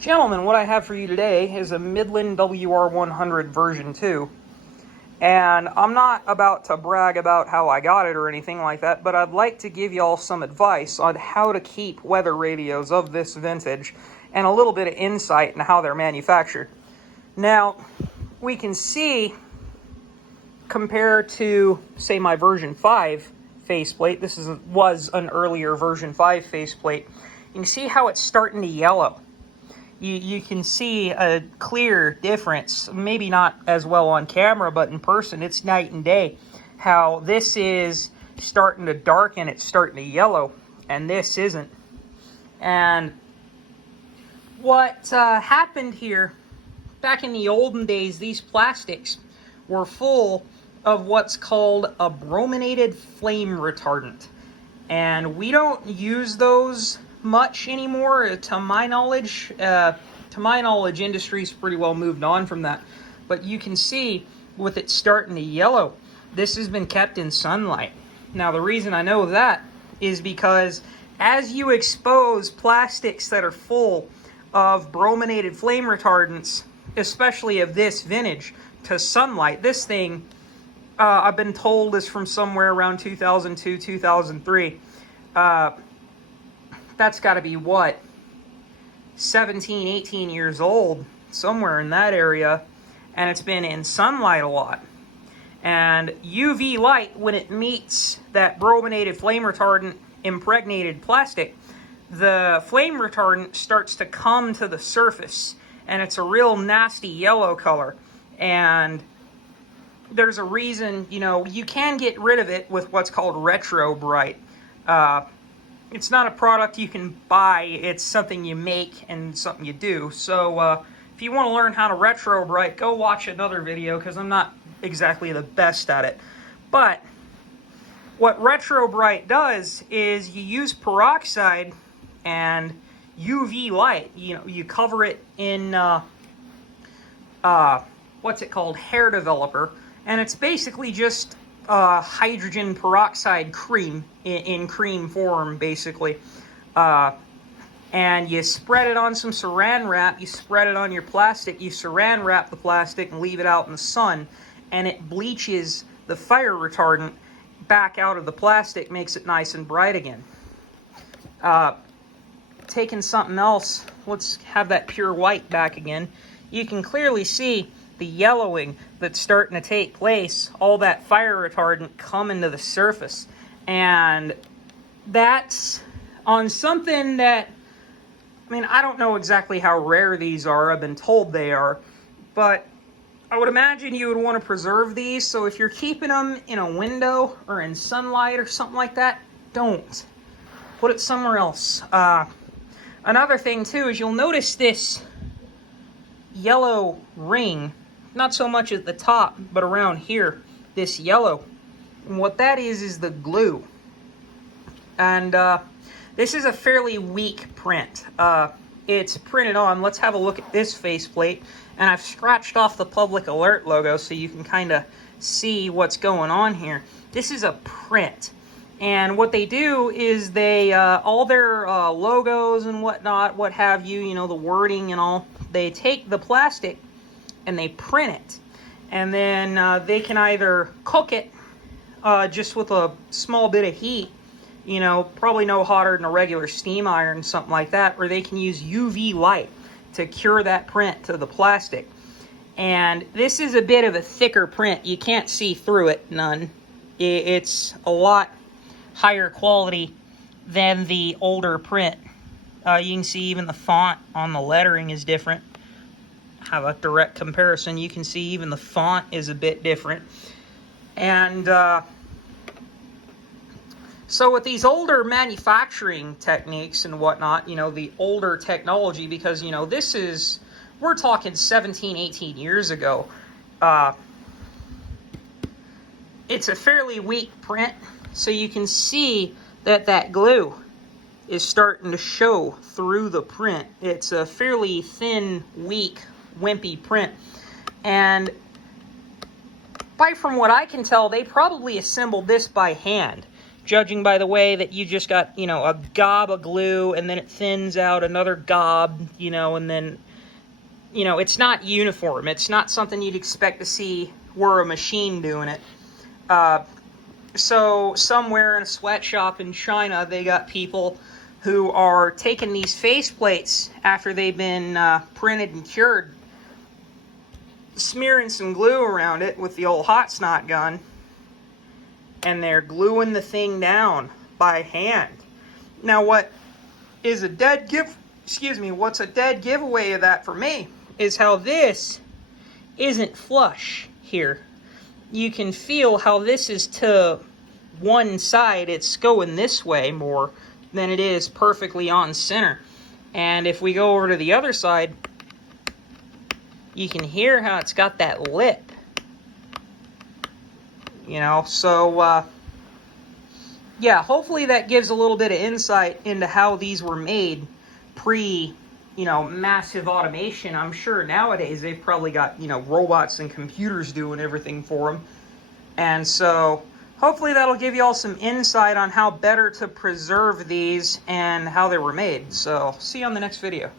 Gentlemen, what I have for you today is a Midland WR100 version 2. And I'm not about to brag about how I got it or anything like that, but I'd like to give y'all some advice on how to keep weather radios of this vintage and a little bit of insight into how they're manufactured. Now, we can see, compared to, say, my version 5 faceplate, was an earlier version 5 faceplate, you can see how it's starting to yellow. You can see a clear difference, maybe not as well on camera, but in person, it's night and day. How this is starting to darken, it's starting to yellow, and this isn't. And what happened here, back in the olden days, these plastics were full of what's called a brominated flame retardant. And we don't use those much anymore, to my knowledge. Industry's pretty well moved on from that. But you can see with it starting to yellow, this has been kept in sunlight. Now, the reason I know that is because as you expose plastics that are full of brominated flame retardants, especially of this vintage, to sunlight, this thing, I've been told, is from somewhere around 2002, 2003. That's got to be, 17, 18 years old, somewhere in that area, and it's been in sunlight a lot. And UV light, when it meets that brominated flame retardant impregnated plastic, the flame retardant starts to come to the surface, and it's a real nasty yellow color. And there's a reason, you can get rid of it with what's called Retro Bright. It's not a product you can buy, it's something you make and something you do. So if you want to learn how to Retro Bright, go watch another video, because I'm not exactly the best at it. But what Retro Bright does is you use peroxide and UV light. You cover it in, what's it called, hair developer. And it's basically just hydrogen peroxide cream in cream form, basically. And you spread it on some saran wrap, you spread it on your plastic, you saran wrap the plastic and leave it out in the sun, and it bleaches the fire retardant back out of the plastic, makes it nice and bright again. Taking something else, let's have that pure white back again. You can clearly see the yellowing that's starting to take place, all that fire retardant coming to the surface. And that's on something that, I don't know exactly how rare these are. I've been told they are. But I would imagine you would want to preserve these. So if you're keeping them in a window or in sunlight or something like that, don't. Put it somewhere else. Another thing, too, is you'll notice this yellow ring. Not so much at the top, but around here, this yellow. And what that is the glue. And this is a fairly weak print. It's printed on, let's have a look at this faceplate. And I've scratched off the public alert logo so you can kind of see what's going on here. This is a print. And what they do is they, all their logos and whatnot, what have you, the wording and all, they take the plastic and they print it, and then they can either cook it just with a small bit of heat, probably no hotter than a regular steam iron, something like that, or they can use UV light to cure that print to the plastic. And this is a bit of a thicker print. You can't see through it none. It's a lot higher quality than the older print. You can see even the font on the lettering is different. Have a direct comparison. You can see even the font is a bit different. And so with these older manufacturing techniques and whatnot, the older technology, because, this is, we're talking 17, 18 years ago. It's a fairly weak print, so you can see that glue is starting to show through the print. It's a fairly thin, weak, wimpy print. And from what I can tell, they probably assembled this by hand. judging by the way that you just got, you know, a gob of glue and then it thins out another gob, you know, and then, you know, it's not uniform. It's not something you'd expect to see were a machine doing it. So somewhere in a sweatshop in China, they got people who are taking these faceplates after they've been printed and cured, smearing some glue around it with the old hot snot gun, and they're gluing the thing down by hand. Now, what's a dead giveaway of that for me is how this isn't flush here. You can feel how this is to one side. It's going this way more than it is perfectly on center. And if we go over to the other side, you can hear how it's got that lip. You know, so yeah, hopefully that gives a little bit of insight into how these were made pre, you know, massive automation. I'm sure nowadays they've probably got, you know, robots and computers doing everything for them. And so hopefully that'll give you all some insight on how better to preserve these and how they were made. So see you on the next video.